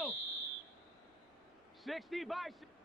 Middle. 60 by 60.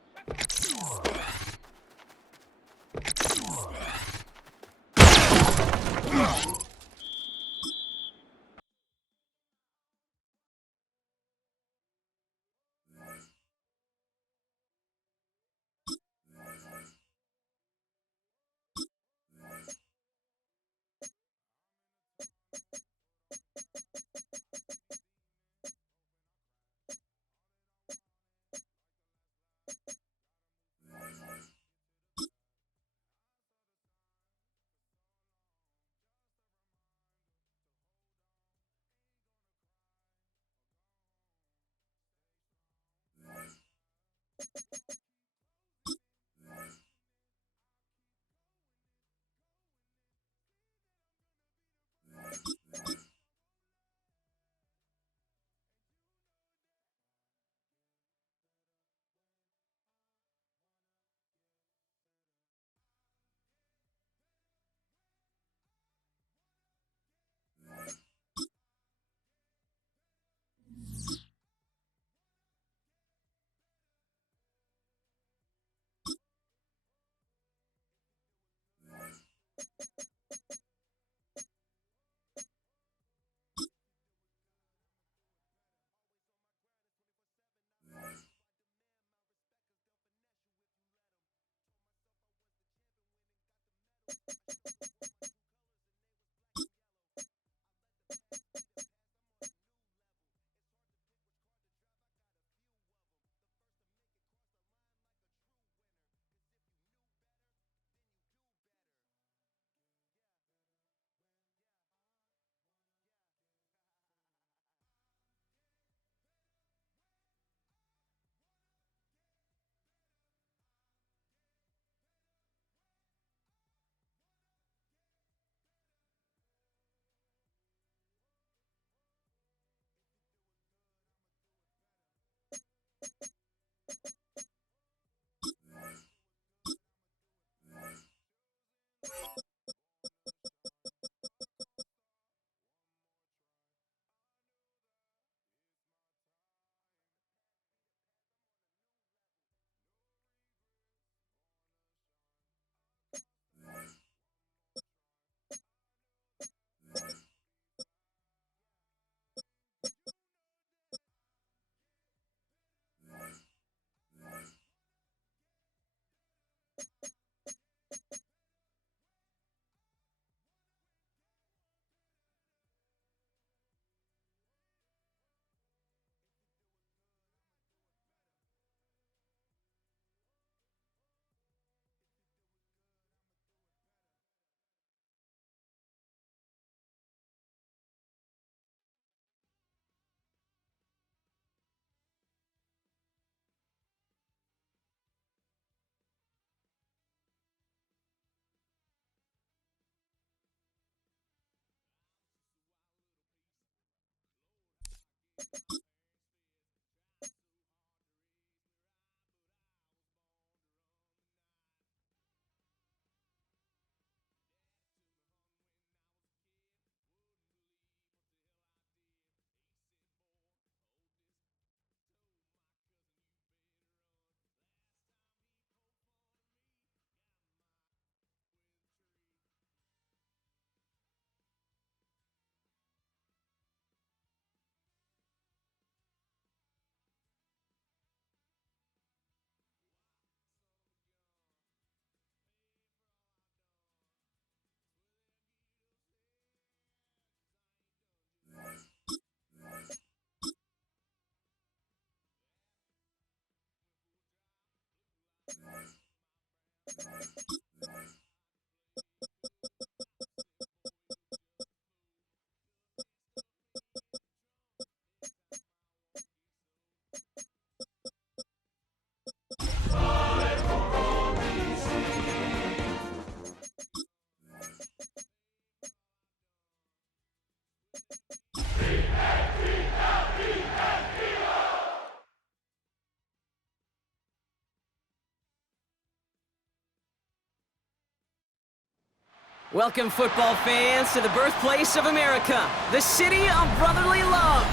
Welcome, football fans, to the birthplace of America, the city of brotherly love.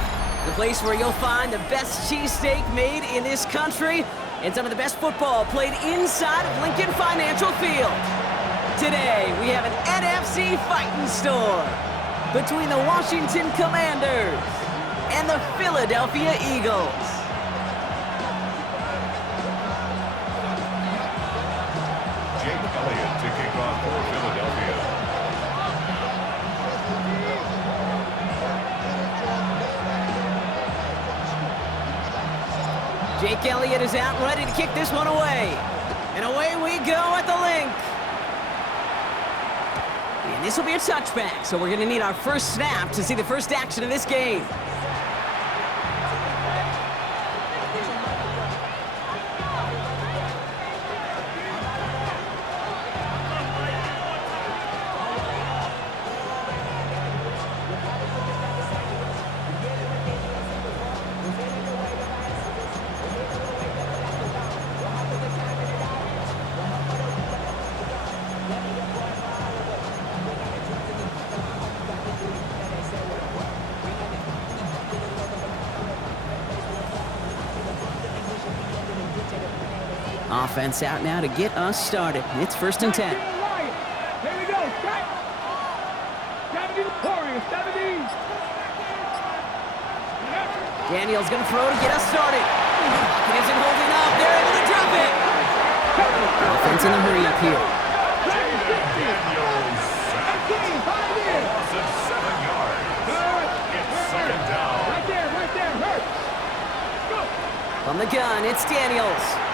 The the place where you'll find the best cheesesteak made in this country and some of the best football played inside of Lincoln Financial Field. Today, we have an NFC fighting storm between the Washington Commanders and the Philadelphia Eagles. Jake Elliott to kick off for Philadelphia. Jake Elliott is out and ready to kick this one away. And away we go at the link. And this will be a touchback, so we're going to need our first snap to see the first action of this game. Offense out now to get us started. It's 1st and 10. Here we go. 70 Warriors, 70. Daniel's going to throw to get us started. It isn't holding up. They're able to drop it. Offense in a hurry up here. Daniels. Loss of 7 yards. It's 2nd down. Right there, hurt. Go. From the gun, it's Daniels.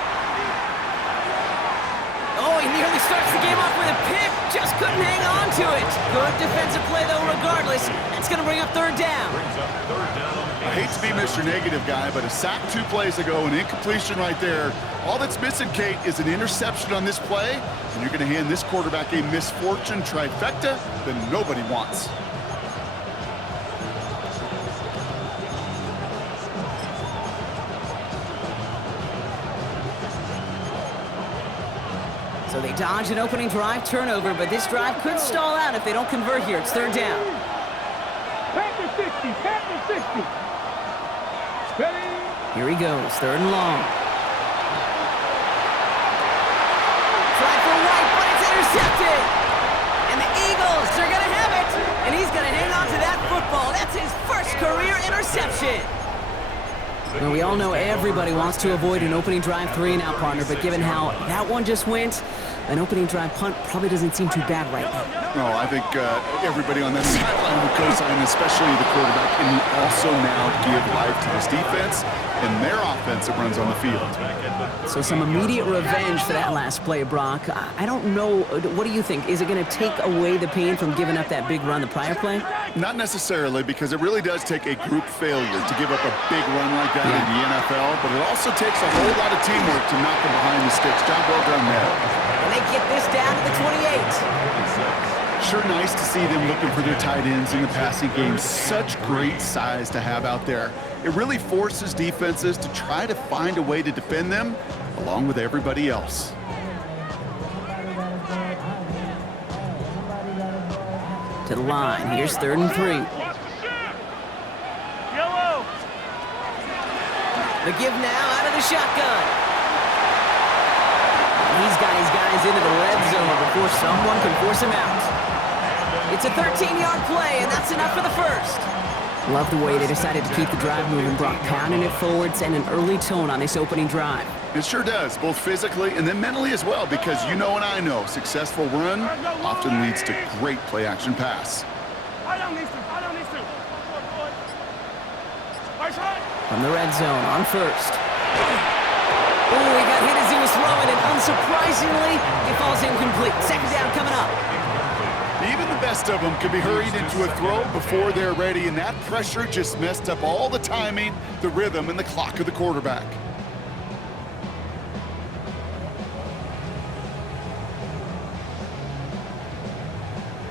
Oh, he nearly starts the game off with a pick. Just couldn't hang on to it. Good defensive play, though, regardless. That's going to bring up 3rd down. Brings up 3rd down. I hate to be Mr. Negative guy, but a sack 2 plays ago, an incompletion right there. All that's missing, Kate, is an interception on this play, and you're going to hand this quarterback a misfortune trifecta that nobody wants. So they dodge an opening drive turnover, but this drive could stall out if they don't convert here. It's 3rd down. Panther 60. Ready. Here he goes, 3rd and long. Try for White, but it's intercepted. And the Eagles are going to have it. And he's going to hang on to that football. That's his first career interception. Well, we all know everybody wants to avoid an opening drive 3-and-out, partner, but given how that one just went, an opening drive punt probably doesn't seem too bad right now. No, I think everybody on that sideline would co-sign, especially the quarterback, and you also now give life to this defense and their offense that runs on the field. So some immediate revenge for that last play, Brock. I don't know. What do you think? Is it going to take away the pain from giving up that big run the prior play? Not necessarily, because it really does take a group failure to give up a big run like that in the NFL, but it also takes a whole lot of teamwork to knock them behind the sticks. Job well done there. And they get this down to the 28. Sure nice to see them looking for their tight ends in the passing game. Such great size to have out there. It really forces defenses to try to find a way to defend them along with everybody else. To the line. Here's 3rd and 3. Yellow. The give now out of the shotgun. He's got his guys into the red zone before someone can force him out. It's a 13-yard play, and that's enough for the first. Love the way they decided to keep the drive moving, Brock, pounding it forwards and an early tone on this opening drive. It sure does, both physically and then mentally as well, because you know and I know successful run often leads to great play-action pass. From the red zone on 1st. Oh, he got hit as he was throwing, and unsurprisingly, he falls incomplete. 2nd down coming up. Even the best of them could be hurried into a throw before they're ready, and that pressure just messed up all the timing, the rhythm, and the clock of the quarterback.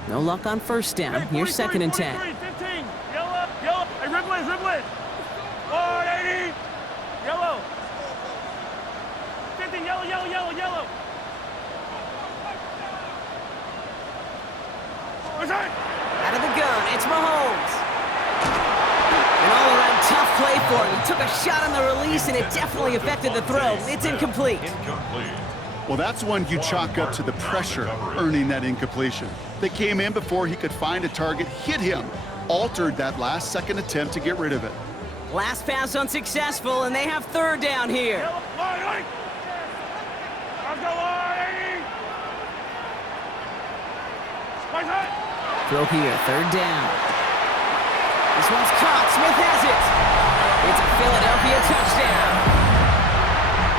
No luck on 1st down. Here's 2nd and 10. 15. Yellow. Hey, Riblet. 480. Yellow. 15. Yellow. Out of the gun, it's Mahomes. An all-around tough play for him. He took a shot on the release, and it definitely affected the throw. It's incomplete. Incomplete. Well, that's one you chalk up to the pressure earning that incompletion. They came in before he could find a target, hit him, altered that last-second attempt to get rid of it. Last pass unsuccessful, and they have third down here. Line, line. Let's go, line, 80. Spice it. Throw here, third down. This one's caught. Smith has it. It's a Philadelphia touchdown.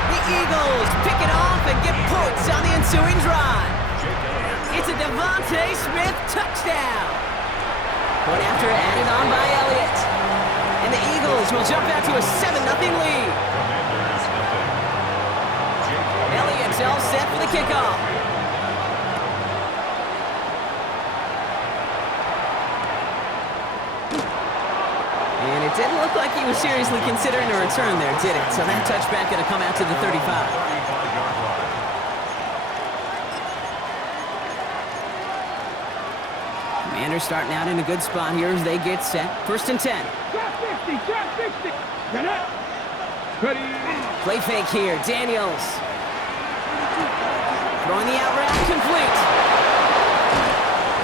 The Eagles pick it off and get points on the ensuing drive. It's a Devontae Smith touchdown. Point after added on by Elliott. And the Eagles will jump out to a 7-0 lead. Elliott's all set for the kickoff. And it didn't look like he was seriously considering a return there, did it? So that touchback going to come out to the 35. 35-yard line. Commanders starting out in a good spot here as they get set. First and 10. Trap 60, trap 60. Get it. Ready. Play fake here. Daniels. Throwing the out route complete.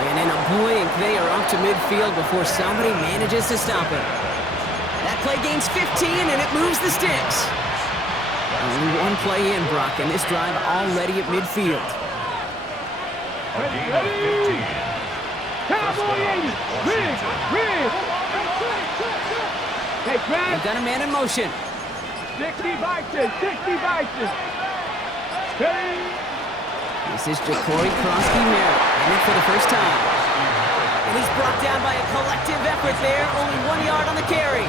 And in a blink, they are up to midfield before somebody manages to stop it. That play gains 15, and it moves the sticks. Only one play in, Brock, and this drive already at midfield. A gain of 15. Cowboy 80. Rig, rig. Hey, Brad. They've got a man in motion. 60 Bison, 60 Bison. Hey. This is Ja'Cory Krosky-Merritt, in it for the first time. And he's brought down by a collective effort there, only 1 yard on the carry.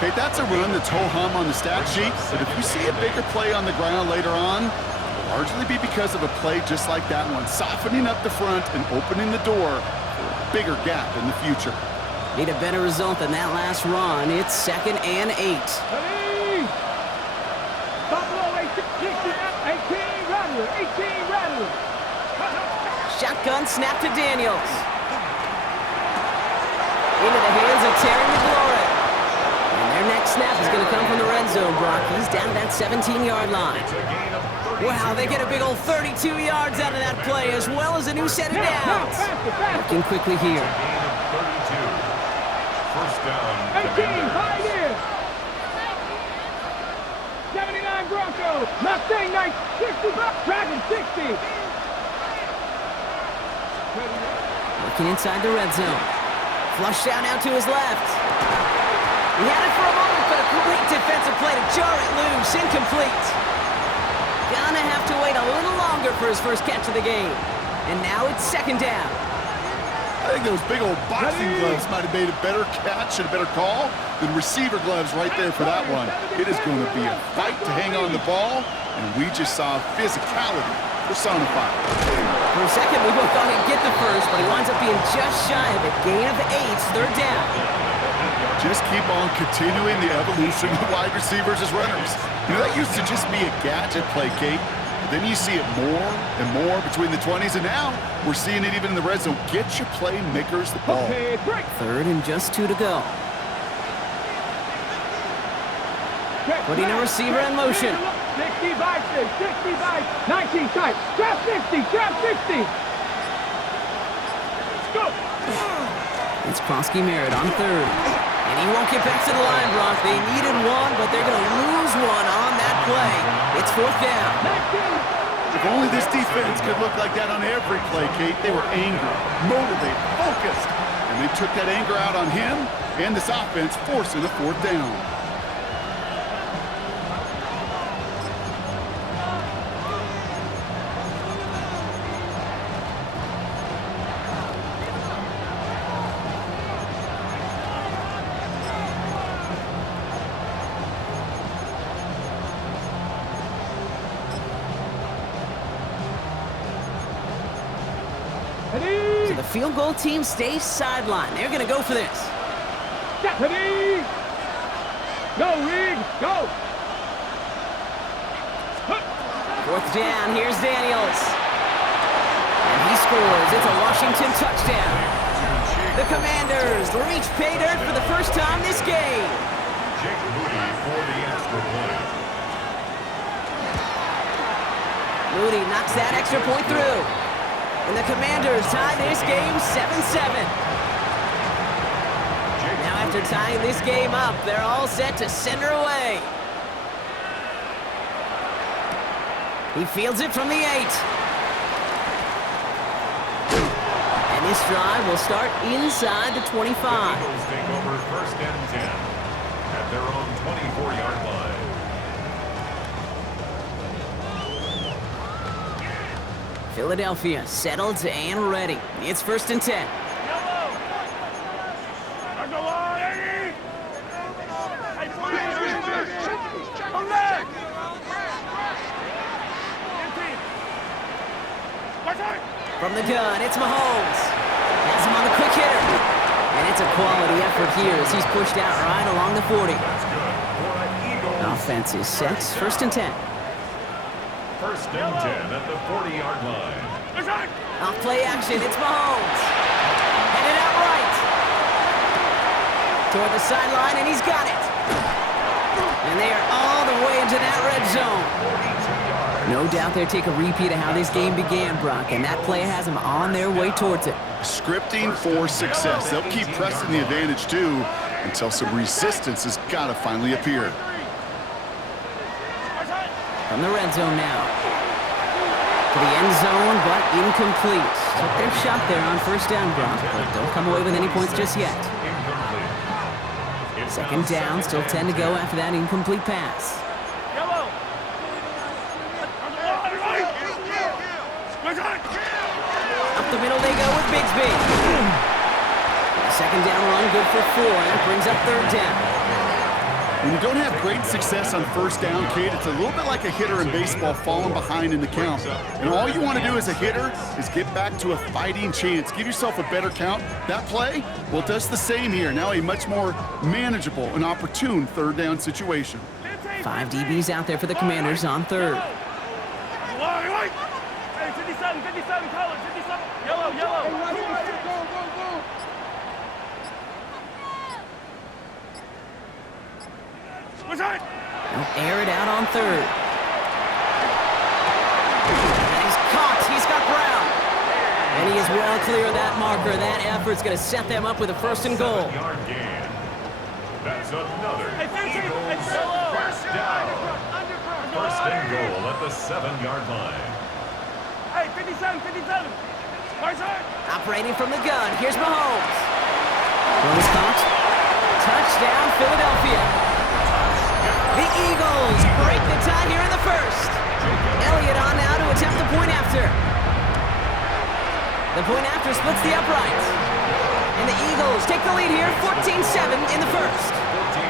Okay, that's a run that's ho-hum on the stat sheet, but if you see a bigger play on the ground later on, it'll largely be because of a play just like that one, softening up the front and opening the door for a bigger gap in the future. Need a better result than that last run. It's 2nd and 8. Ready. Buffalo 18 Rattler, 18 Rattler. Shotgun snap to Daniels. Into the hands of Terry McLaurin. And their next snap is going to come from the red zone, Brock. He's down to that 17-yard line. It's a gain of 32. Wow, they get a big old 32 yards out of that play, as well as a new set of downs. Looking quickly here. Gain of 32. First down. 18, Pioneer. 79 Broncos. Mustang 65. Dragon 60. Looking inside the red zone. Flushed out now to his left. He had it for a moment, but a great defensive play to jar it loose. Incomplete. Gonna have to wait a little longer for his first catch of the game. And now it's 2nd down. I think those big old boxing gloves might have made a better catch and a better call than receiver gloves right there for that one. It is going to be a fight to hang on the ball, and we just saw physicality personified. For a second, we both thought he'd get the first, but he winds up being just shy of it. Gain of 8, 3rd down. Just keep on continuing the evolution of wide receivers as runners. You know, that used to just be a gadget play, Kate. But then you see it more and more between the 20s, and now we're seeing it even in the red zone. Get your playmakers the ball. Okay, break. 3rd and just 2 to go. Putting a receiver in motion. 60 Bison, 60 Bison. 19 tight. Trap 60, trap 60. Let's go. It's Krosky-Merritt on 3rd. And he won't get back to the line, Brock. They needed one, but they're going to lose one on that play. It's 4th down. 19. If only this defense could look like that on every play, Kate. They were angry, motivated, focused. And they took that anger out on him and this offense, forcing a 4th down. Ready. So the field goal team stays sidelined. They're going to go for this. Ready. Go, Reed. Go. 4th down. Here's Daniels. And he scores. It's a Washington touchdown. The Commanders reach pay dirt for the first time this game. knocks that extra point through. And the Commanders tie this game 7-7. Now after tying this game up, they're all set to send her away. He fields it from the 8. And this drive will start inside the 25. The Eagles take over 1st and 10 at their own 24-yard line. Philadelphia settled and ready. It's 1st and 10. From the gun, it's Mahomes. Has him on the quick hitter. And it's a quality effort here as he's pushed out right along the 40. That's good for an Eagles. Offense is set. 1st and 10. 1st and 10 at the 40-yard line. Off play action, it's Mahomes. Headed out right. Toward the sideline, and he's got it. And they are all the way into that red zone. No doubt they'll take a repeat of how this game began, Brock, and that play has them on their way towards it. Scripting for success. They'll keep pressing the advantage, too, until some resistance has got to finally appear. From the red zone now. To the end zone, but incomplete. Took their shot there on 1st down, Brock, but don't come away with any points just yet. 2nd down, still 10 to go after that incomplete pass. Up the middle they go with Bigsby. 2nd down run, good for 4. That brings up 3rd down. When you don't have great success on 1st down, Kate, it's a little bit like a hitter in baseball falling behind in the count. And all you want to do as a hitter is get back to a fighting chance. Give yourself a better count. That play, well, it does the same here. Now a much more manageable and opportune 3rd down situation. 5 DBs out there for the Commanders on 3rd. Hey, 57, color, 57. Yellow. They'll air it out on 3rd. And he's caught. He's got Brown. And he is well clear of that marker. That effort's going to set them up with a 1st and goal. 7-yard gain. That's another Eagles 1st down. 1st and goal at the 7-yard line. Hey, 57. Operating from the gun. Here's Mahomes. Run is caught. Touchdown, Philadelphia. The Eagles break the tie here in the 1st. Elliott on now to attempt the point after. The point after splits the uprights. And the Eagles take the lead here, 14-7 in the 1st. 14.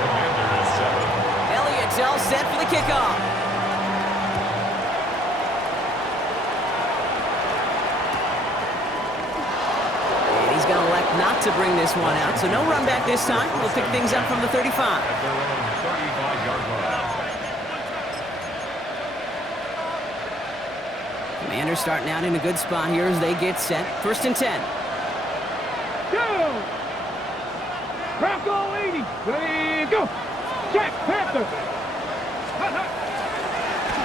Commanders 7. Elliott's all set for the kickoff. And he's going to elect not to bring this one out, so no run back this time. We'll pick things up from the 35. At their own 35-yard line. Commanders starting out in a good spot here as they get set. 1st and 10. Go! Bronco 80. Ready, go! Check, Panther.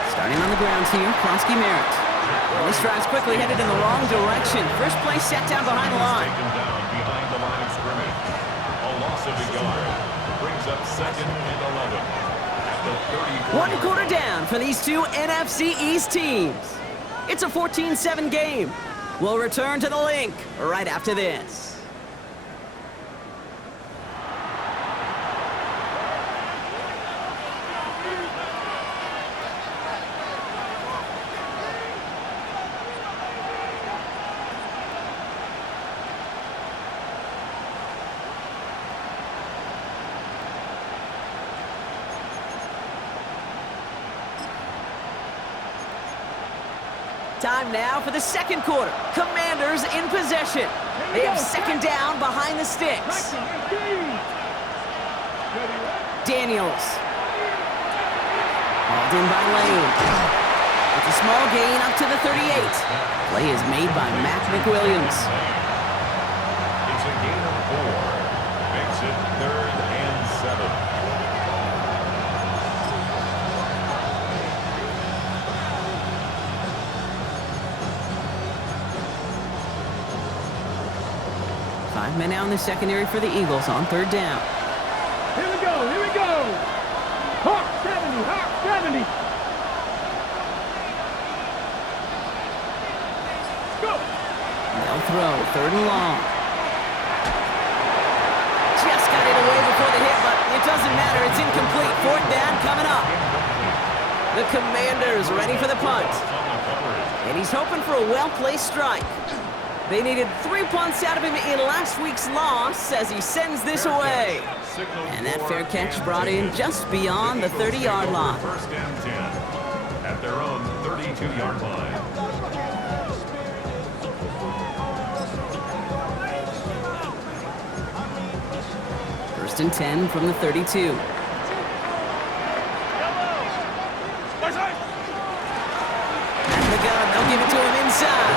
Starting on the grounds here, Krosky Merritt. And this drive's quickly headed in the wrong direction. First play set down behind the line. Taken down behind the line of scrimmage. A loss of a yard. Brings up 2nd and 11. At the 34. 1 quarter down for these two NFC East teams. It's a 14-7 game. We'll return to the link right after this. Time now for the 2nd quarter. Commanders in possession. They have 2nd down behind the sticks. Daniels. Hauled in by Lane. It's a small gain up to the 38. Play is made by Matt McWilliams. It's a gain of 4. Makes it 3rd and 7. 5 men out in the secondary for the Eagles on 3rd down. Here we go, here we go. Hawk 70, Hawk 70. Go. They'll throw, 3rd and long. Just got it away before the hit, but it doesn't matter. It's incomplete. 4th down coming up. The Commanders ready for the punt. And he's hoping for a well-placed strike. They needed 3 punts out of him in last week's loss as he sends this away. And that fair catch brought in just beyond the 30-yard line. 1st and 10 at their own 32-yard line. First and 10 from the 32. Back the gun, they'll give it to him inside.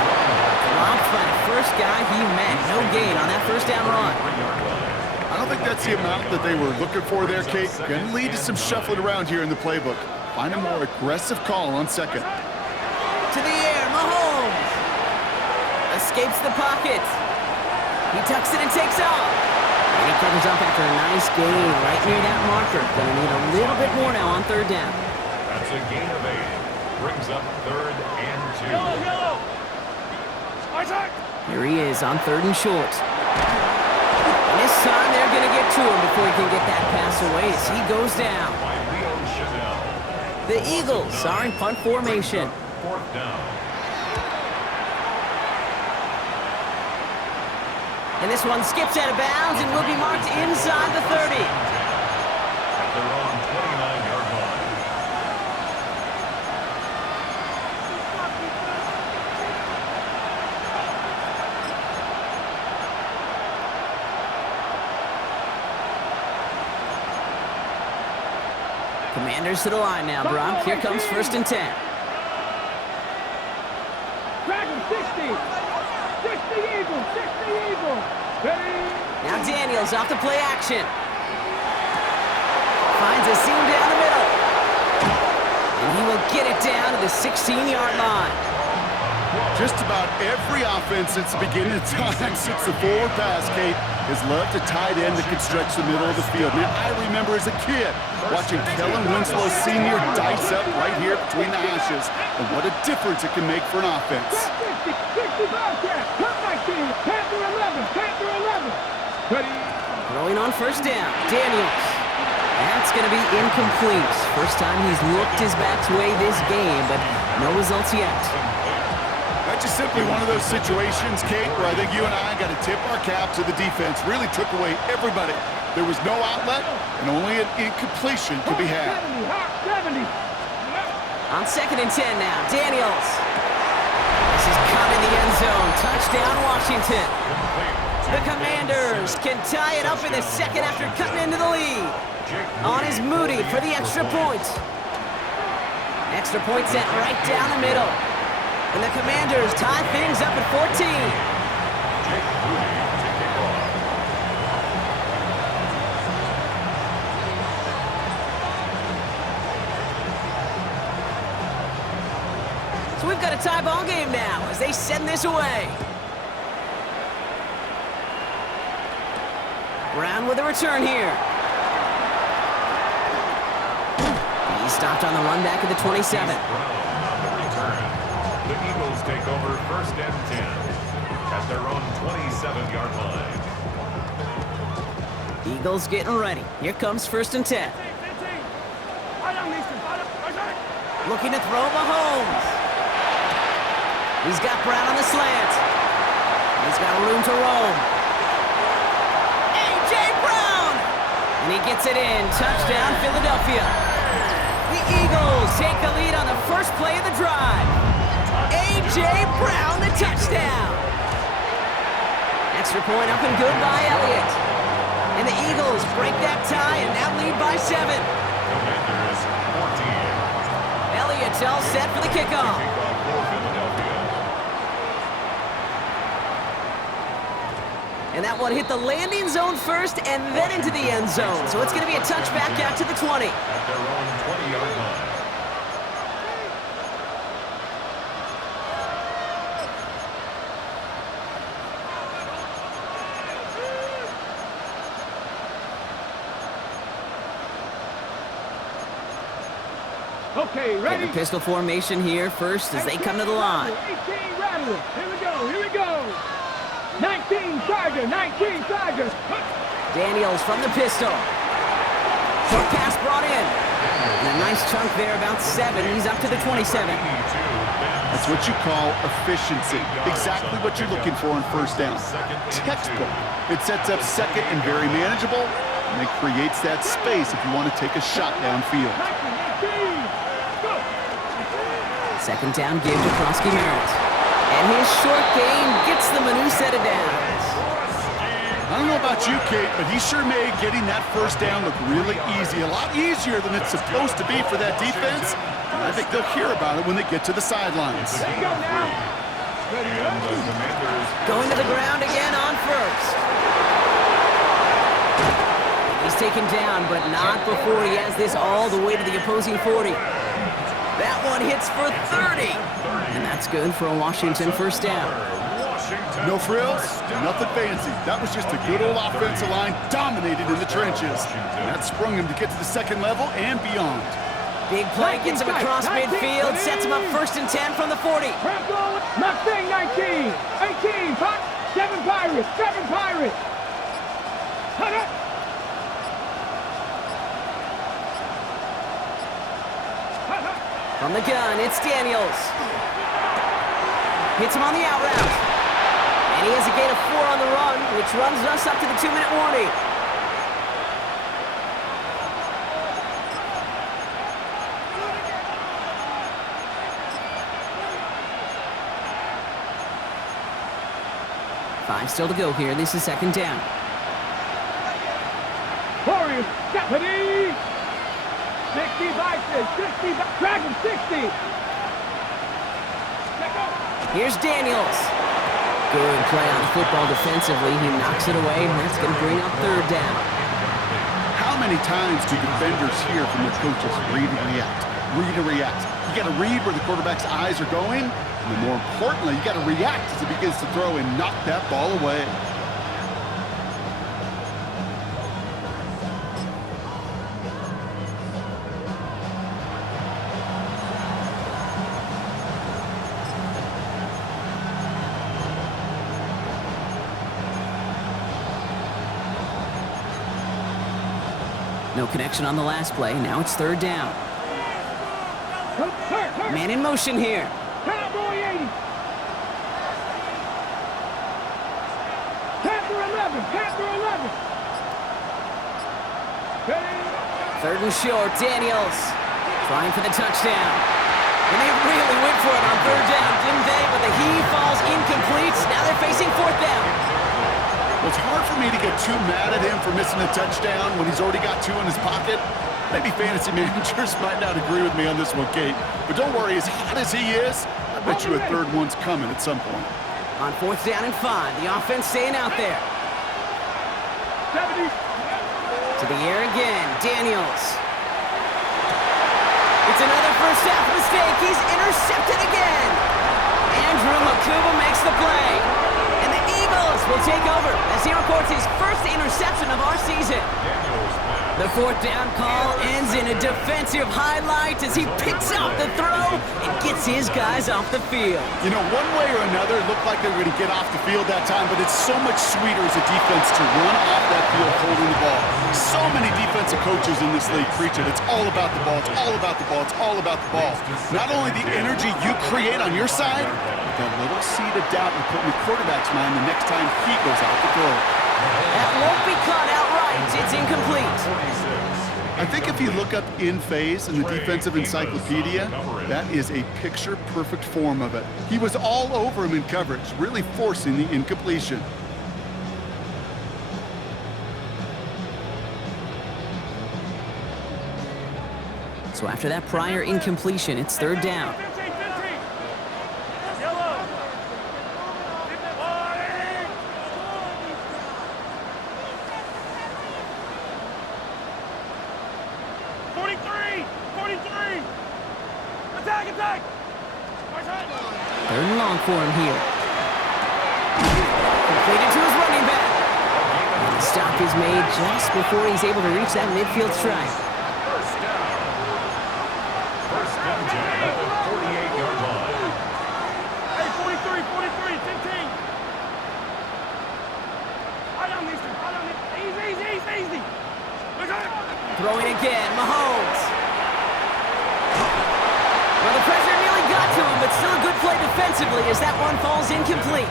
Dropped by the first guy he met. No gain on that 1st down run. I don't think that's the amount that they were looking for there, Kate. Going to lead to some shuffling around here in the playbook. Find a more aggressive call on 2nd. To the air, Mahomes. Escapes the pocket. He tucks it and takes off. And he covers up after a nice gain right near that marker. Gonna need a little bit more now on 3rd down. That's a gain of 8. Brings up 3rd and 2. Yellow. Here he is on 3rd and short. And this time they're gonna get to him before he can get that pass away as he goes down. By Leo Chanel. The Eagles are in punt formation. 4th down. And this one skips out of bounds and will be marked inside the 30. At their own 29-yard line. Commanders to the line now, Brock. Here comes 1st and 10. Dragon 60. 60 Eagles, 60 Eagles. Ready? Now Daniels off the play action. Finds a seam down the middle. And he will get it down to the 16-yard line. Just about every offense since the beginning of time, since the forward pass, Kate, has loved a tight end that can stretch the middle of the field. Man, I remember as a kid watching Kellen Winslow Sr. dice up right here between the hashes, and what a difference it can make for an offense. 60, 60 Bobcat. Cut 19. Panther 11. Panther 11. Ready? Throwing on 1st down. Daniels. That's going to be incomplete. First time he's looked his back's way this game, but no results yet. That's just simply one of those situations, Kate, where I think you and I got to tip our cap to the defense. Really took away everybody. There was no outlet, and only an incompletion could be had. 70. On 2nd and 10 now, Daniels. This is caught in the end zone. Touchdown, Washington. The Commanders can tie it up in the 2nd after cutting into the lead. On is Moody for the extra point. Extra point sent right down the middle. And the Commanders tie things up at 14. So we've got a tie ball game now as they send this away. Brown with a return here. He stopped on the run back at the 27. The Eagles take over 1st and 10 at their own 27-yard line. Eagles getting ready. Here comes 1st and 10. Looking to throw Mahomes. He's got Brown on the slant. He's got room to roam. A.J. Brown! And he gets it in. Touchdown, Philadelphia. The Eagles take the lead on the first play of the drive. A.J. Brown, the touchdown. Extra point up and good by Elliott. And the Eagles break that tie and now lead by 7. Commanders 14. Elliott's all set for the kickoff. Kickoff for Philadelphia. And that one hit the landing zone first and then into the end zone. So it's going to be a touchback out to the 20. At their own 20-yard line. Okay, In ready? the pistol formation here first as they come to the line. 18 Rattler. Here we go, here we go. 19 Tiger, 19 Tiger. Daniels from the pistol. Short pass brought in. And a nice chunk there, about 7. He's up to the 27. That's what you call efficiency. Exactly what you're looking for on first down. Textbook. It sets up second and very manageable, and it creates that space if you want to take a shot downfield. 19, go. Second down give to Krosky Merritt. And his short gain gets them a new set of downs. I don't know about you, Kate, but he sure made getting that first down look really easy. A lot easier than it's supposed to be for that defense. And I think they'll hear about it when they get to the sidelines. Let's go now. Ready, And the Commanders Going to the ground again on first. He's taken down, but not before he has this all the way to the opposing 40. That one hits for 30. And that's good for a Washington first down. No frills, nothing fancy. That was just a good old offensive line dominated in the trenches. And that sprung him to get to the second level and beyond. Big play gets him across midfield, sets him up 1st and 10 from the 40. Mustang 19, 18, 7 Pirates, 7 Pirates. Cut it. From the gun, it's Daniels. Hits him on the out route. And he has a gain of 4 on the run, which runs us up to the 2-minute warning. Five still to go here. This is second down. Warriors, Stephanie. 60 Bison, 60, Dragon 60. Here's Daniels. Good play on the football defensively. He knocks it away, and that's going to bring up third down. How many times do defenders hear from their coaches, read and react, read and react? You got to read where the quarterback's eyes are going, and then more importantly, you got to react as it begins to throw and knock that ball away. No connection on the last play. Now it's third down. Man in motion here. Cowboy 80. Panther 11, Panther 11. Third and short, Daniels trying for the touchdown. And they really went for it on third down, didn't they? But the heave falls incomplete. Now they're facing fourth down. Well, it's hard for me to get too mad at him for missing a touchdown when he's already got 2 in his pocket. Maybe fantasy managers might not agree with me on this one, Kate. But don't worry, as hot as he is, I bet you a third one's coming at some point. On fourth down and 5, the offense staying out there. 70. To the air again, Daniels. It's another first half mistake. He's intercepted again. Andrew Makuba makes the play. And the Eagles will take over as he records his first interception of our season. The fourth down call ends in a defensive highlight as he picks out the throw and gets his guys off the field. You know, one way or another, it looked like they were going to get off the field that time, but it's so much sweeter as a defense to run off that field holding the ball. So many defensive coaches in this league preach it. It's all about the ball. It's all about the ball. It's all about the ball. Not only the energy you create on your side, but that little seed of doubt you put in the quarterback's mind the next time he goes out to throw. That won't be caught outright. It's incomplete. I think if you look up in phase in the defensive encyclopedia, that is a picture-perfect form of it. He was all over him in coverage, really forcing the incompletion. So after that prior incompletion, it's third down. Third and long for him here. Completed to his running back. And the stop is made just before he's able to reach that midfield strike. and 10 at the 48-yard line. Hey, 43, 43, 15. Hold on, mister. Hold on, mister. Easy. Look at it. Throwing again, Mahomes. Well, the pressure nearly got to him, but still a good play defensively as that one falls incomplete.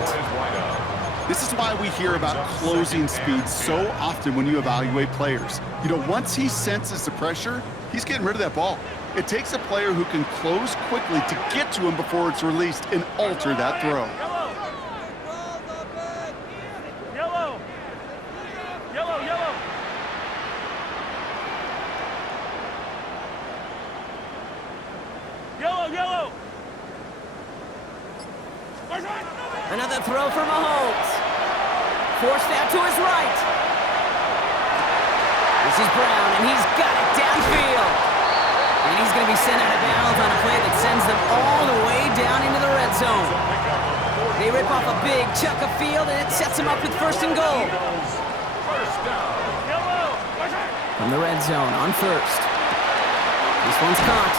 This is why we hear about closing speed so often when you evaluate players. You know, once he senses the pressure, he's getting rid of that ball. It takes a player who can close quickly to get to him before it's released and alter that throw. Yellow. Another throw for Mahomes. Forced out to his right. This is Brown, and he's got it downfield. And he's going to be sent out of bounds on a play that sends them all the way down into the red zone. They rip off a big chunk of field, and it sets them up with first and goal. From the red zone on first. This one's caught.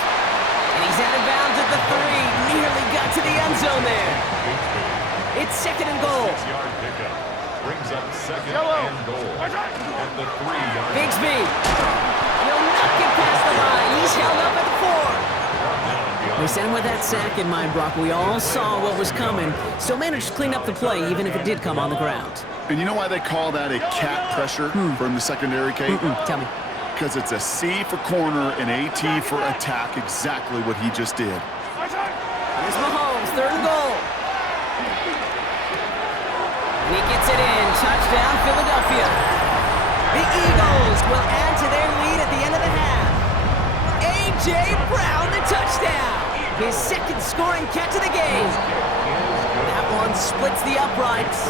And he's out of bounds at the 3. Nearly got to the end zone there. It's second and goal. 6-yard pickup. Brings up second and goal at the 3-yard line. Bigsby will not get past the line. He's held up at 4. They sent him with that sack in mind, Brock. We all saw what was coming. Still managed to clean up the play, even if it did come on the ground. And you know why they call that a cat pressure from the secondary, Kate? Tell me. Because it's a C for corner and a T for attack, exactly what he just did. Here's Mahomes, third and goal. And he gets it in. Touchdown, Philadelphia. The Eagles will add to their lead at the end of the half. A.J. Brown, the touchdown. His second scoring catch of the game. That one splits the uprights.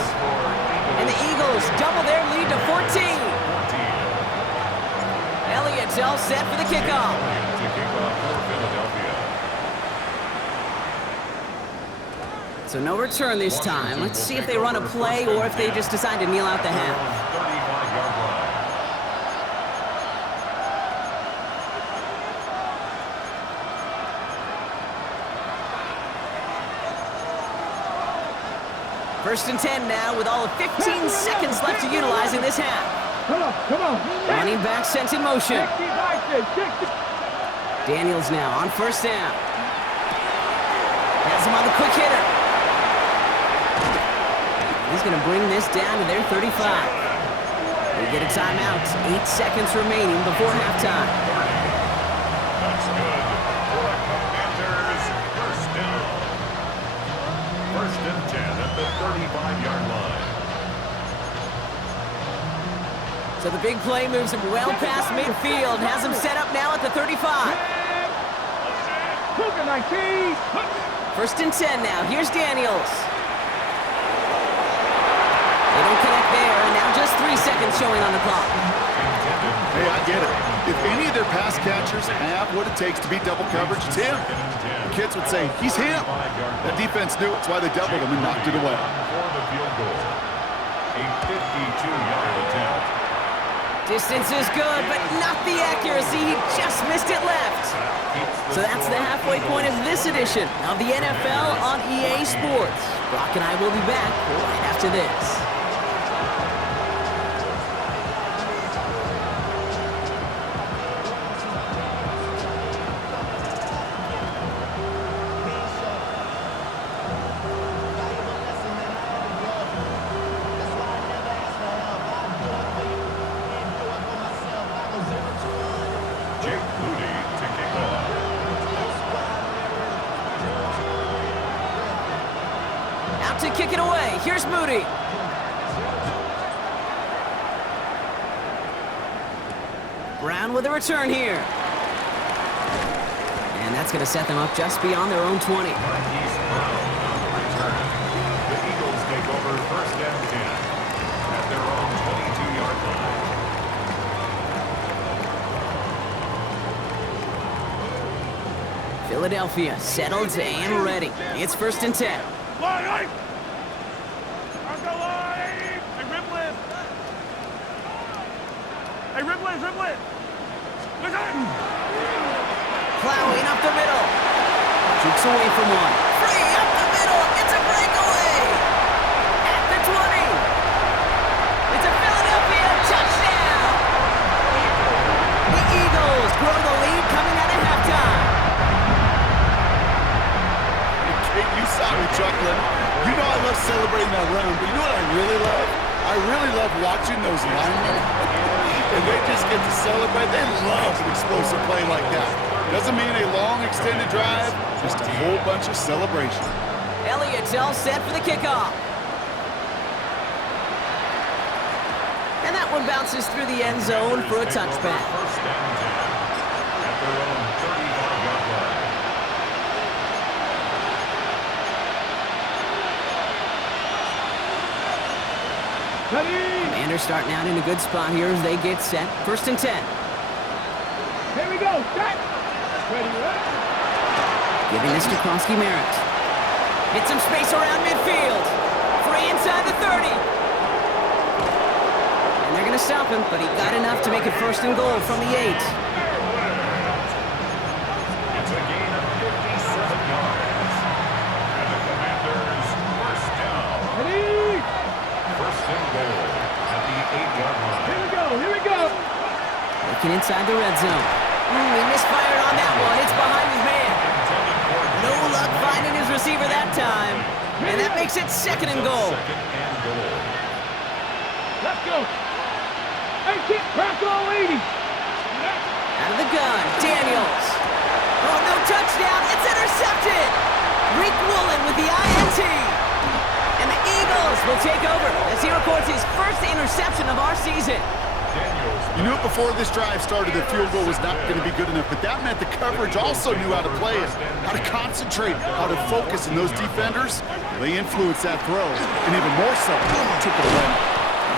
And the Eagles double their lead to 14. Elliott's all set for the kickoff. So no return this time. Let's see if they run a play or if they just decide to kneel out the half. First and 10 now with all of 15 seconds left to utilize in this half. Come on. Running back sent in motion. Daniels now on first down. Has him on the quick hitter. He's going to bring this down to their 35. We get a timeout. 8 seconds remaining before halftime. That's good for the Commanders. First down. First and 10 at the 35-yard line. So the big play moves him well past midfield. Has him set up now at the 35. First and 10 now. Here's Daniels. They don't connect there, and now just 3 seconds showing on the clock. Hey, I get it. If any of their pass catchers have what it takes to beat double coverage, it's him. The kids would say, he's him. That defense knew it. That's why they doubled him and knocked it away. For the field goal. A 52-yard attempt. Distance is good, but not the accuracy. He just missed it left. So that's the halfway point of this edition of the NFL on EA Sports. Brock and I will be back right after this. To kick it away. Here's Moody. Brown with a return here. And that's going to set them up just beyond their own 20. The Eagles take over first and 10 at their own 22-yard line. Philadelphia settled and ready. It's first and 10. Hey, Ripley. Plowing up the middle. Jukes away from one. Free up the middle. It's a breakaway. At the 20. It's a Philadelphia touchdown. The Eagles grow the lead coming out of halftime. Kate, you saw me chuckling. You know I love celebrating that run, but you know what I really love? I really love watching those linemen. And they just get to celebrate. They love an explosive play like that. Doesn't mean a long extended drive, just a whole bunch of celebration. Elliott's all set for the kickoff. And that one bounces through the end zone for a touchback. First and 10 at their own 35-yard line. Commanders starting out in a good spot here as they get set. First and 10. Here we go. Set. Ready, ready. Giving this to Krosky Merritt. Get some space around midfield. Free inside the 30. And they're going to stop him, but he got enough to make it first and goal from the 8. It's a gain of 57 yards. And the Commanders first down. Ready. First and goal at the 8-yard line. Here we go. Here we go. Looking inside the red zone. He misfired on that one. It's behind his man. No luck finding his receiver that time. And that makes it second and goal. Second and goal. Let's go. 18. Bronco 80. Out of the gun, Daniels. Oh, no touchdown. It's intercepted. Reek Woolen with the INT. And the Eagles will take over as he records his first interception of our season. You knew it before this drive started that field goal was not going to be good enough, but that meant the coverage also knew how to play it, how to concentrate, how to focus, and those defenders, they influenced that throw, and even more so, took it away.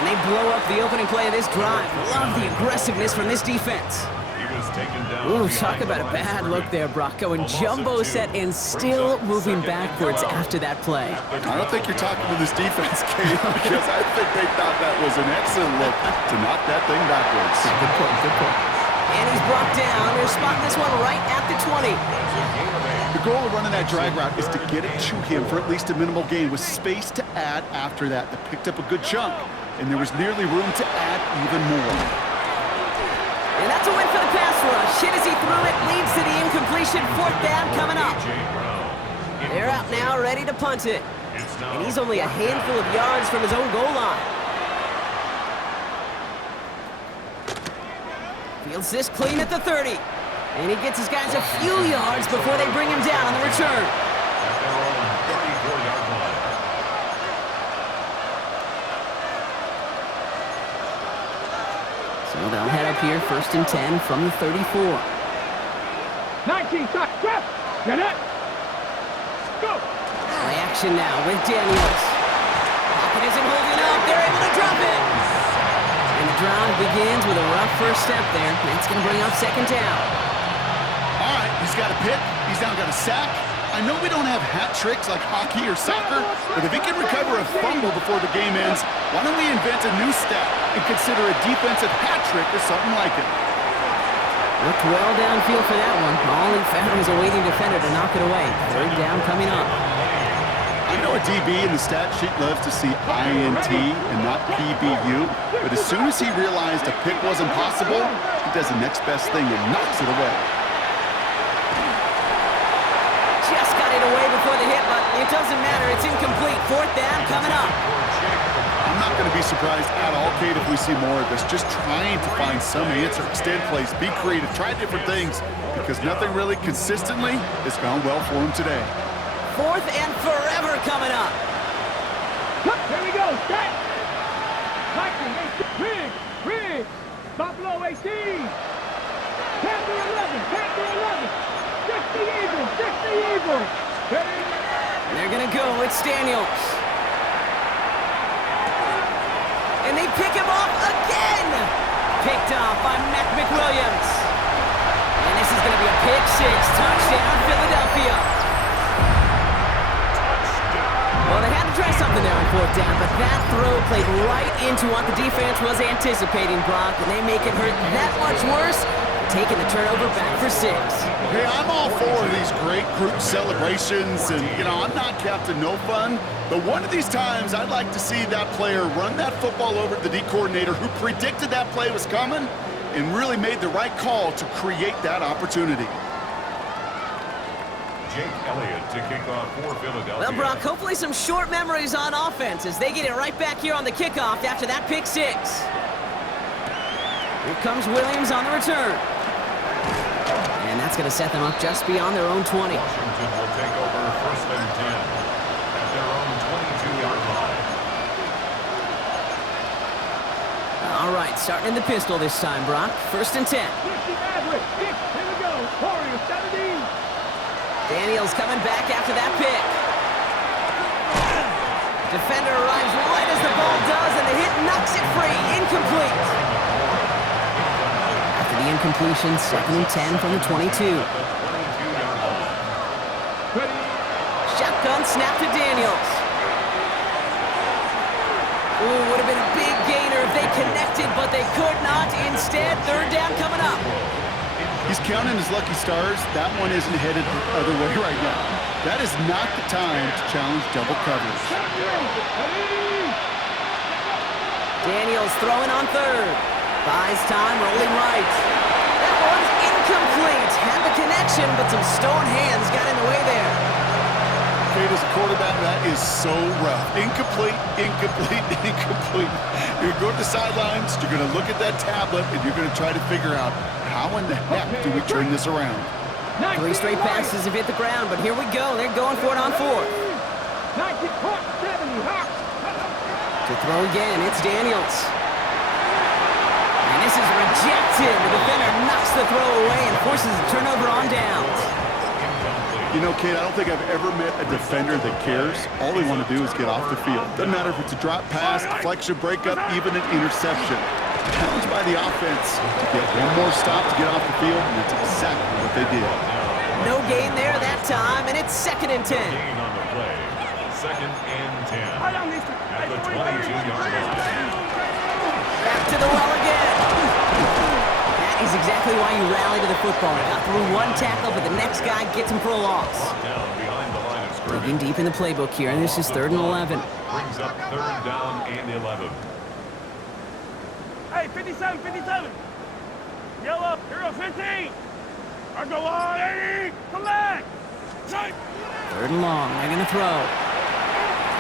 And they blow up the opening play of this drive. Love the aggressiveness from this defense. He was taken down. Ooh, talk about a bad look there, Brock. Going jumbo set and still moving backwards after that play. I don't think you're talking to this defense, Kate, because I think they thought that was an excellent look to knock that thing backwards. Good point, good point. And he's brought down. They're spotting this one right at the 20. The goal of running that drag route is to get it to him for at least a minimal gain with space to add after that. They picked up a good chunk, and there was nearly room to add even more. And that's a win for the pass rush. Hit as he threw it, leads to the incompletion. Fourth down coming up. They're out now, ready to punt it. And he's only a handful of yards from his own goal line. Fields this clean at the 30. And he gets his guys a few yards before they bring him down on the return. At their own 34-yard line. So they'll head up here, first and 10 from the 34. 19. Shot. Grab. Get it. Go. Play action now with Daniels. Pocket isn't holding up. They're able to drop it. And the drive begins with a rough first step there. That's going to bring up second down. All right, he's got a pick. He's now got a sack. I know we don't have hat tricks like hockey or soccer, but if he can recover a fumble before the game ends, why don't we invent a new stat and consider a defensive hat trick or something like it? Looked well downfield for that one. All he found was a waiting defender to knock it away. Third down coming up. I know a DB in the stat sheet loves to see INT and not PBU, but as soon as he realized a pick wasn't possible, he does the next best thing and knocks it away. Just got it away before the hit, but it doesn't matter. It's incomplete. Fourth down coming up. I'm not going to be surprised at all, Kate, if we see more of this. Just trying to find some answer, extend plays, be creative, try different things, because nothing really consistently has gone well for him today. Fourth and forever coming up. Here we go. Set. Viking 18. Rig. Buffalo 18. Panther 11. Panther 11. 60 Eagles. 60 Eagles. Ready? They're going to go. It's Daniels. And they pick him off again. Picked off by Matt McWilliams. And this is going to be a pick six. Touchdown, Philadelphia. Well, they had to try something there on fourth down, but that throw played right into what the defense was anticipating, Brock, and they make it hurt that much worse taking the turnover back for 6. Hey, I'm all for these great group celebrations, and, you know, I'm not Captain No Fun, but one of these times I'd like to see that player run that football over to the D coordinator who predicted that play was coming and really made the right call to create that opportunity. Jake Elliott to kick off for Philadelphia. Well, Brock, hopefully some short memories on offense as they get it right back here on the kickoff after that pick 6. Here comes Williams on the return. And that's going to set them up just beyond their own 20. Washington will take over 1st and 10 at their own 22-yard line. All right, starting in the pistol this time, Brock. 1st and 10. 60 Maverick. 6. Here we go. Warriors 17. Daniels coming back after that pick. Defender arrives right as the ball does, and the hit knocks it free. Incomplete. After the incompletion, 2nd and 10 from the 22. Shotgun snap to Daniels. Ooh, would have been a big gainer if they connected, but they could not. Instead, 3rd down coming up. He's counting his lucky stars. That one isn't headed the other way right now. That is not the time to challenge double coverage. Daniels throwing on 3rd. Buys time, rolling right. That one's incomplete. Had the connection, but some stone hands got in the way there. Kate, as a quarterback, that is so rough. Incomplete, incomplete, incomplete. You're going to the sidelines, you're going to look at that tablet, and you're going to try to figure out how in the heck do we turn this around? 3 straight passes have hit the ground, but here we go. They're going for it on 4th. To throw again, it's Daniels. And this is rejected. The defender knocks the throw away and forces a turnover on downs. You know, Kate, I don't think I've ever met a defender that cares. All they want to do is get off the field. Doesn't matter if it's a drop pass, deflection, breakup, even an interception. Challenged by the offense to get one more stop to get off the field, and that's exactly what they did. No gain there that time, and it's 2nd and 10. Gain on the play. 2nd and 10 at the 22-yard line. Back to the well again. That is exactly why you rally to the football. Got through one tackle, but the next guy gets him for a loss. Down behind the line of scrimmage. Digging deep in the playbook here, and this is 3rd and 11. Brings up 3rd down and 11. Hey, 57, 57. Yellow, hero 15. Or go on, 80. Come back. 3rd and long. They're going to throw.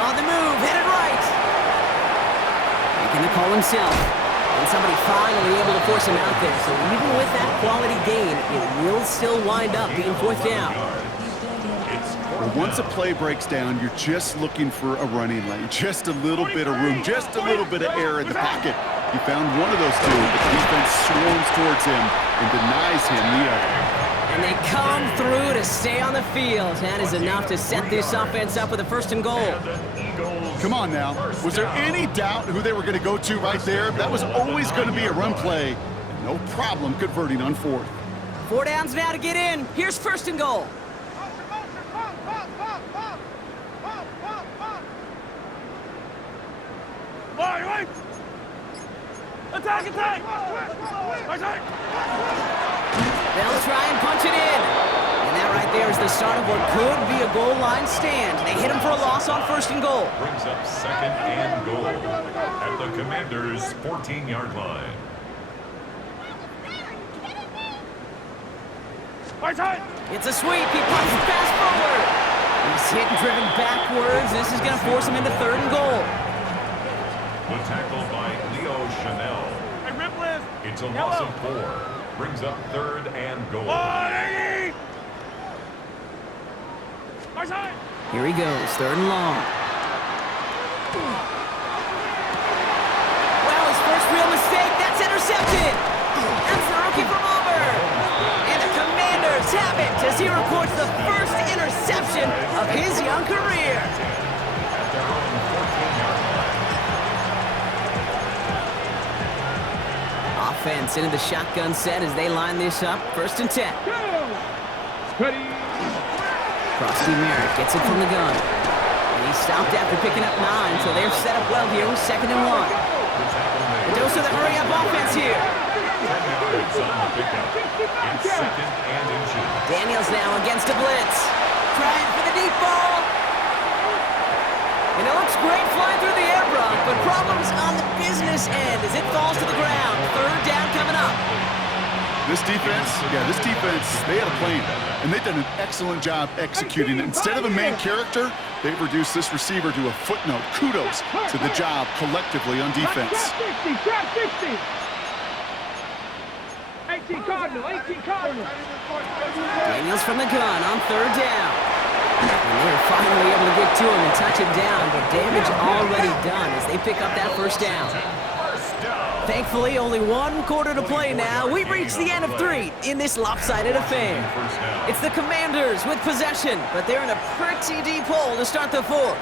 On the move, headed right. Making the call himself. And somebody finally able to force him out there. So even with that quality gain, it will still wind up being 4th down. Well, once a play breaks down, you're just looking for a running lane. Just a little bit of room, just a little bit of air in the pocket. He found one of those two, but the defense swarms towards him and denies him the other. And they come through to stay on the field. That is enough to set this offense up with a 1st and goal. Come on now. Was there any doubt who they were going to go to right there? That was always going to be a run play. And no problem converting on 4th. 4 downs now to get in. Here's 1st and goal. Attack, attack! They'll try and punch it in. And that right there is the start of what could be a goal line stand. They hit him for a loss on 1st and goal. Brings up 2nd and goal at the Commanders' 14-yard line. It's a sweep. He punts it fast forward. He's hit and driven backwards. This is going to force him into 3rd and goal. The tackle by Leo Chanel. It's a loss of 4. Brings up 3rd and goal. Here he goes, 3rd and long. Well, his first real mistake, that's intercepted. That's the rookie from Auburn. And the Commanders have it as he reports the first interception of his young career. At their own 14-yard line. Offense into the shotgun set as they line this up. 1st and 10. Frosty Merritt gets it from the gun. And he's stopped after picking up 9, so they're set up well here with 2nd and 1. A dose of the hurry-up offense here. yards on the pickup. It's second and inches. Daniels now against a blitz. Trying for the deep ball. And it looks great flying through the air, Brock, but problems on the business end as it falls to the ground. Third down coming up. This defense, they had a plan, and they've done an excellent job executing it. Instead of a main character, they've reduced this receiver to a footnote. Kudos to the job collectively on defense. Trap 60. 18 Cardinal, 18 Cardinal. Daniels from the gun on third down. And they're finally able to get to him and touch him down, but damage already done as they pick up that first down. Thankfully, only one quarter to play now. We've reached the end of 3 in this lopsided affair. It's the Commanders with possession, but they're in a pretty deep hole to start the 4th.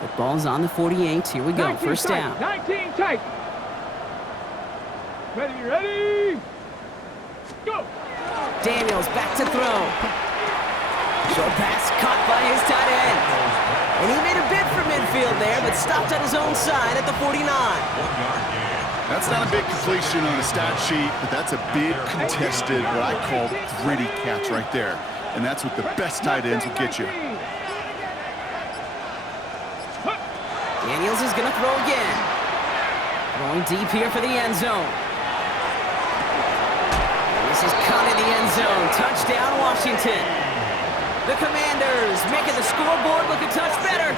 The ball's on the 48. Here we go. First down. 19 tight. Ready. Go. Daniels back to throw. Short pass caught by his tight end. And he made a bid for midfield there, but stopped on his own side at the 49. That's not a big completion on a stat sheet, but that's a big contested, what I call gritty catch right there. And that's what the best tight ends will get you. Daniels is going to throw again. Throwing deep here for the end zone. This is caught in the end zone. Touchdown, Washington. The Commanders making the scoreboard look a touch better.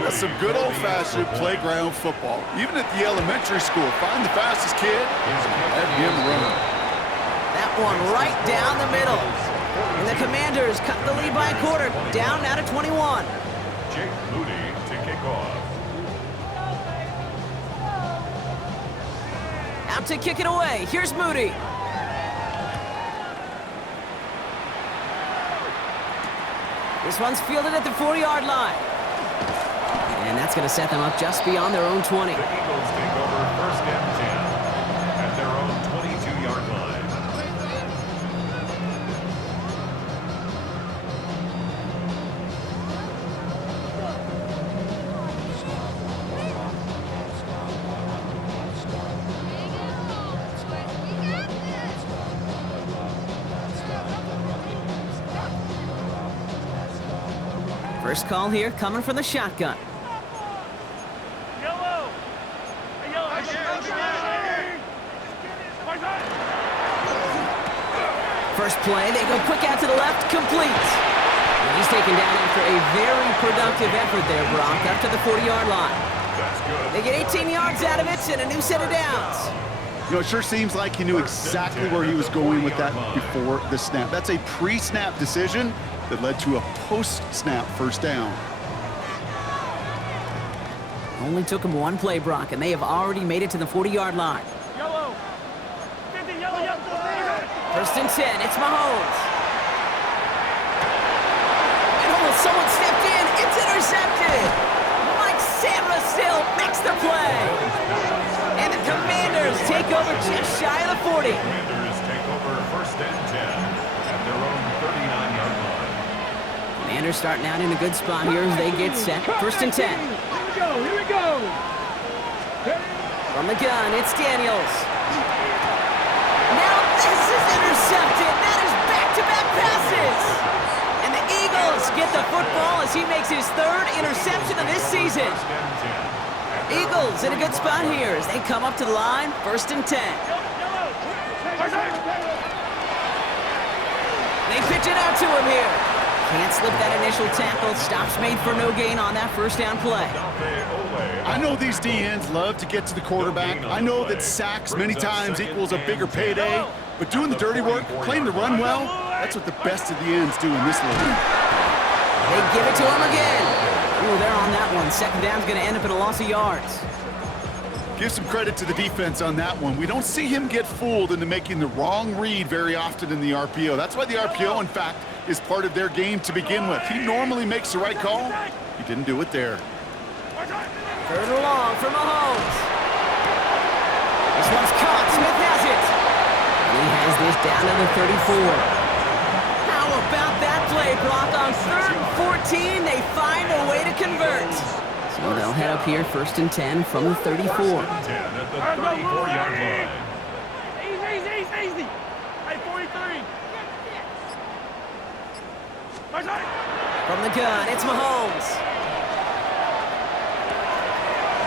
That's some good old-fashioned playground football. Even at the elementary school, find the fastest kid and have him run. That one right down the middle. And the Commanders cut the lead by a quarter. Down now to 21. Jake Moody to kick off. Out to kick it away. Here's Moody. This one's fielded at the 40-yard line. And that's going to set them up just beyond their own 20. The Eagles take over first and 10 at their own 22-yard line. First call here coming from the shotgun. Yellow. First play, they go quick out to the left, complete. And he's taken down after a very productive effort there, Brock, up to the 40-yard line. That's good. They get 18 yards out of it and a new set of downs. You know, it sure seems like he knew exactly where he was going with that before the snap. That's a pre-snap decision that led to a post-snap first down. Only took him one play, Brock, and they have already made it to the 40-yard line. Yellow. 50, yellow. First and 10, it's Mahomes. And almost someone stepped in, it's intercepted. Mike Samra still makes the play. And the Commanders take over just shy of the 40. Commanders take over first and 10 at their own 39-yard line. Commanders starting out in a good spot here as they get set. First and 10. Here we go. From the gun, it's Daniels. Now this is intercepted. That is back-to-back passes. And the Eagles get the football as he makes his 3rd interception of this season. Eagles in a good spot here as they come up to the line. First and 10. They pitch it out to him here. Can't slip that initial tackle. Stops made for no gain on that first down play. I know these D-ends love to get to the quarterback. I know that sacks many times equals a bigger payday, but doing the dirty work, playing the run well, that's what the best of the ends do in this league. They give it to him again. Ooh, they're on that one. Second down's going to end up in a loss of yards. Give some credit to the defense on that one. We don't see him get fooled into making the wrong read very often in the RPO. That's why the RPO, in fact, is part of their game to begin with. He normally makes the right call. He didn't do it there. Third and long for Mahomes. This one's caught. Smith has it. And he has this down to the 34. How about that play, Brock? On 3rd and 14, they find a way to convert. So they'll head up here, 1st and 10 from the 34. 10 at the 34-yard line. Easy. Hey, 43. From the gun, it's Mahomes.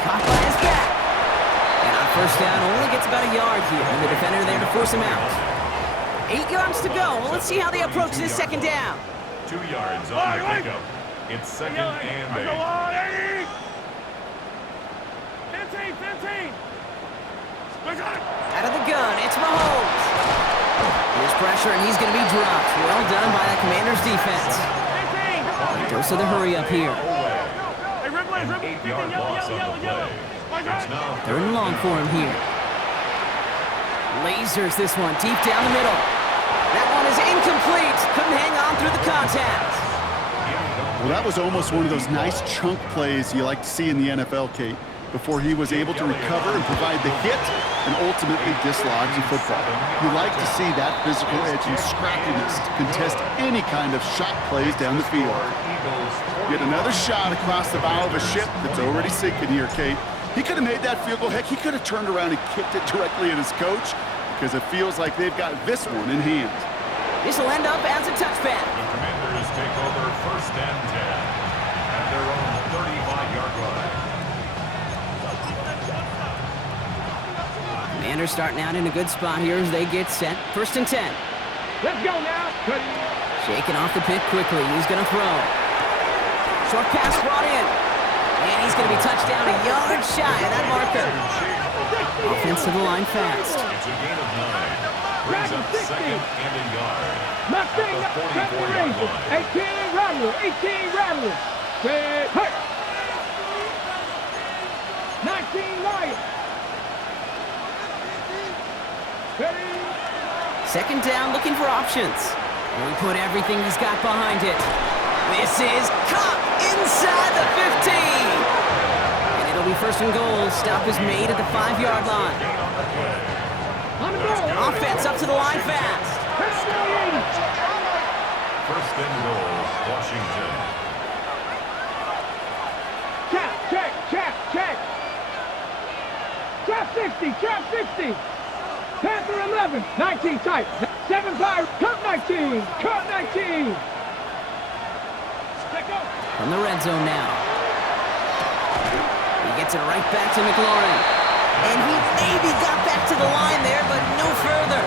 Caught by his back. And on 1st down, only gets about a yard here. And the defender there to force him out. 8 yards to go. Well, let's see how they approach this 2nd down. 2 yards on the pickup. It's 2nd and 8. 15. Out of the gun, it's Mahomes. Here's pressure, and he's going to be dropped. Well done by the Commanders' defense. Dose of the hurry up here. An 8-yard loss on the play. It's now 3rd and long for him here. Lasers this one deep down the middle. That one is incomplete. Couldn't hang on through the contact. Well, that was almost one of those nice chunk plays you like to see in the NFL, Kate, before he was able to recover and provide the hit and ultimately dislodge the football. You like to see that physical edge and scrappiness to contest any kind of shot plays down the field. Get another shot across the bow of a ship that's already sinking here, Kate. He could have made that field goal. Heck, he could have turned around and kicked it directly at his coach because it feels like they've got this one in hand. This will end up as a touchback. the Commanders take over 1st and 10 at their own 35-yard line. Commanders starting out in a good spot here as they get set. 1st and 10. Let's go now. Shaking off the pick quickly. He's going to throw. Short pass brought in. And he's going to be touched down a yard shy of that marker. Offense to the line fast. It's a gain of 9. Brings up 2nd and a yard. Mustang At the 44-yard line. 18 Rattler. Hurt. 19 Lions. 2nd down, looking for options. And we put everything he's got behind it. This is caught inside the 15. And it'll be 1st and goal. Stop is made at the 5-yard line. On the goal. Offense up to the line fast. 1st and goal, Washington. Check. Trap 60. Panther 11. 19 tight. 7-5. Cut 19. From the red zone now. He gets it right back to McLaurin. And he maybe got back to the line there, but no further.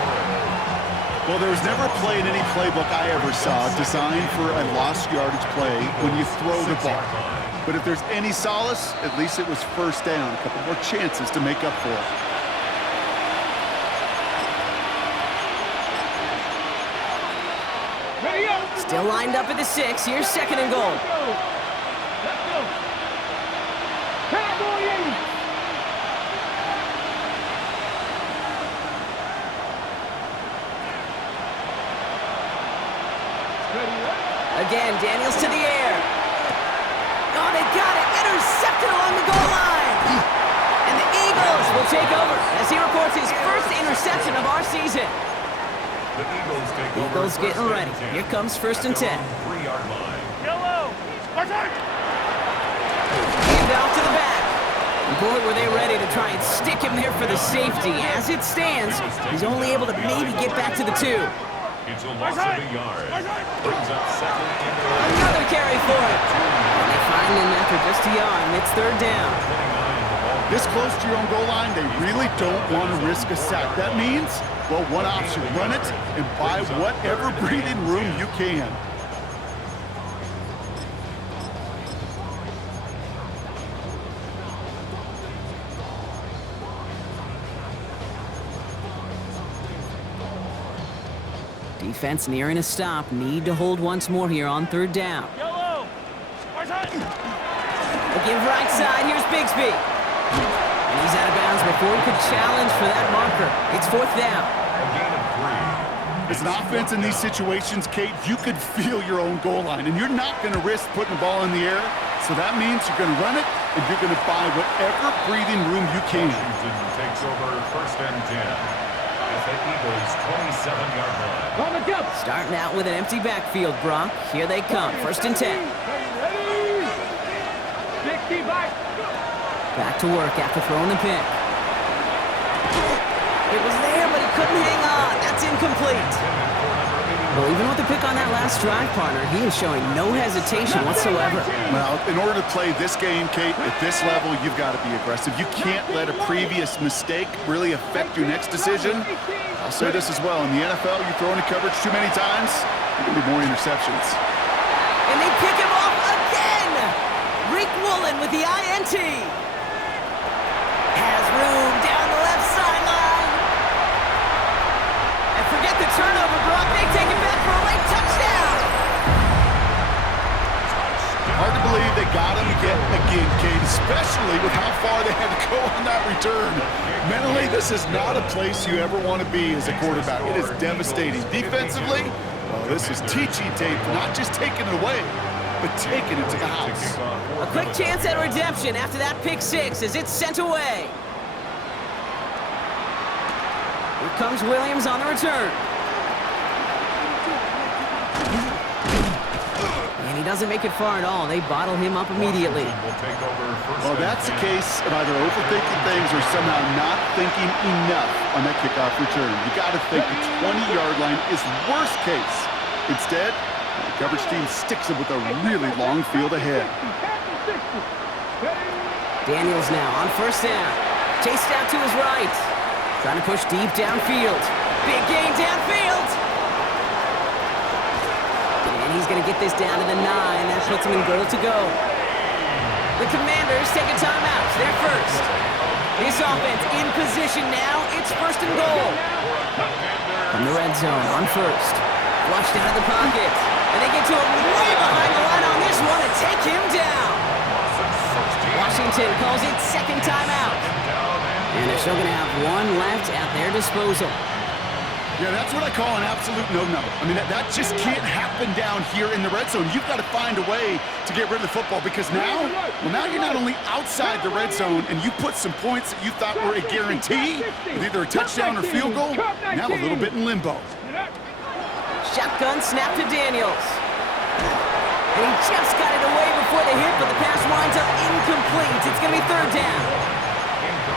Well, there was never a play in any playbook I ever saw designed for a lost yardage play when you throw the ball. But if there's any solace, at least it was 1st down. A couple more chances to make up for it. Still lined up at the 6. Here's 2nd and goal. Let's go. Cowboy 80. Again, Daniels to the air. Oh, they got it. Intercepted along the goal line. And the Eagles will take over as he reports his 1st interception of our season. The Eagles take over. Eagles getting ready. Here comes 1st and 10. 3-yard line. Yellow. Hand off to the back. And boy, were they ready to try and stick him there for the safety. As it stands, he's only able to maybe get back to the 2. It's a loss of a yard. Brings up 2nd and 8. Another carry for him. And they find him after just a yard, and it's 3rd down. This close to your own goal line, they really don't want to risk a sack. That means, well, one option, run it and buy whatever breathing room you can. Defense nearing a stop. Need to hold once more here on 3rd down. Yellow. A give right side. Here's Bigsby. And he's out of bounds before he could challenge for that marker. It's 4th down. A gain of 3. As an offense in these situations, Kate, you could feel your own goal line, and you're not going to risk putting the ball in the air, so that means you're going to run it and you're going to buy whatever breathing room you can. Washington takes over 1st and 10 at the Eagles' 27-yard line. Starting out with an empty backfield, Brock. Here they come, 1st and 10. Back to work after throwing the pick. It was there, but he couldn't hang on. That's incomplete. Well, even with the pick on that last drive, partner, he is showing no hesitation whatsoever. Well, in order to play this game, Kate, at this level, you've got to be aggressive. You can't let a previous mistake really affect your next decision. I'll say this as well. In the NFL, you throw into coverage too many times, there can be more interceptions. And they pick him off again! Rick Woolen with the INT. Has room down the left sideline. And forget the turnover, Brock. They take it back for a late touchdown. Hard to believe they got him yet again, Kate, especially with how far they had to go on that return. Mentally, this is not a place you ever want to be as a quarterback. It is devastating. Defensively, well, this is teaching tape, not just taking it away, but taking it to the house. A quick chance at redemption after that pick six as it's sent away. Here comes Williams on the return. And he doesn't make it far at all. They bottle him up immediately. Well, that's a case of either overthinking things or somehow not thinking enough on that kickoff return. You got to think the 20-yard line is worst case. Instead, the coverage team sticks him with a really long field ahead. Daniels now on 1st down. Chased out to his right. Trying to push deep downfield. Big gain downfield. And he's going to get this down to the 9. That puts him in goal to go. The Commanders take a timeout. They're first. This offense in position now. It's 1st and goal. From the red zone on 1st. Flushed out of the pocket. And they get to him way behind the line on this one and take him down. Washington calls it 2nd timeout. And they're still going to have one left at their disposal. Yeah, that's what I call an absolute no-no. I mean, that just can't happen down here in the red zone. You've got to find a way to get rid of the football because now you're not only outside the red zone and you put some points that you thought were a guarantee with either a touchdown or field goal, now a little bit in limbo. Shotgun snap to Daniels. And he just got it away before the hit, but the pass winds up incomplete. It's going to be 3rd down.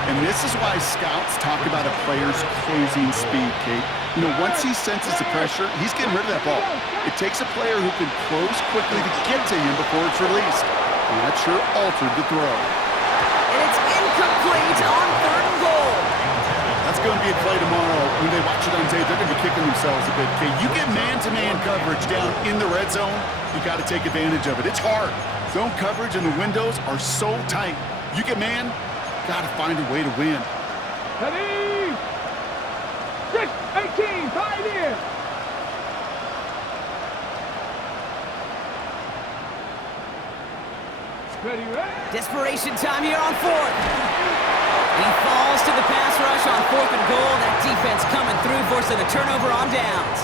And this is why scouts talk about a player's closing speed, Kate. You know, once he senses the pressure, he's getting rid of that ball. It takes a player who can close quickly to get to him before it's released. And that sure altered the throw. And it's incomplete on 3rd and goal. That's going to be a play tomorrow. When they watch it on tape, they're going to be kicking themselves a bit, Kate. You get man-to-man coverage down in the red zone, you got to take advantage of it. It's hard. Zone coverage and the windows are so tight. You get man, got to find a way to win. Ready? 6, 18, 5 in. Ready? Desperation time here on 4th. He falls to the pass rush on 4th and goal. That defense coming through, forcing a turnover on downs.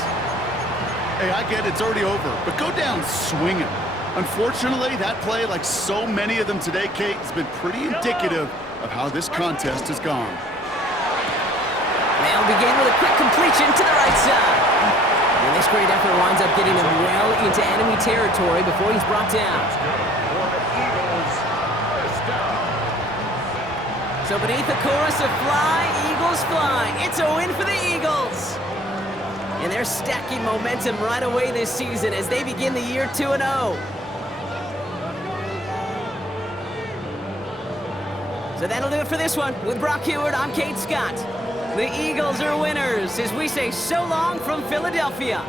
Hey, I get it's already over, but go down swinging. Unfortunately, that play, like so many of them today, Kate, has been pretty indicative of how this contest has gone. They'll begin with a quick completion to the right side. And this great effort winds up getting him well into enemy territory before he's brought down. So beneath the chorus of fly, Eagles fly. It's a win for the Eagles. And they're stacking momentum right away this season as they begin the year 2-0. So that'll do it for this one. With Brock Heward, I'm Kate Scott. The Eagles are winners as we say so long from Philadelphia.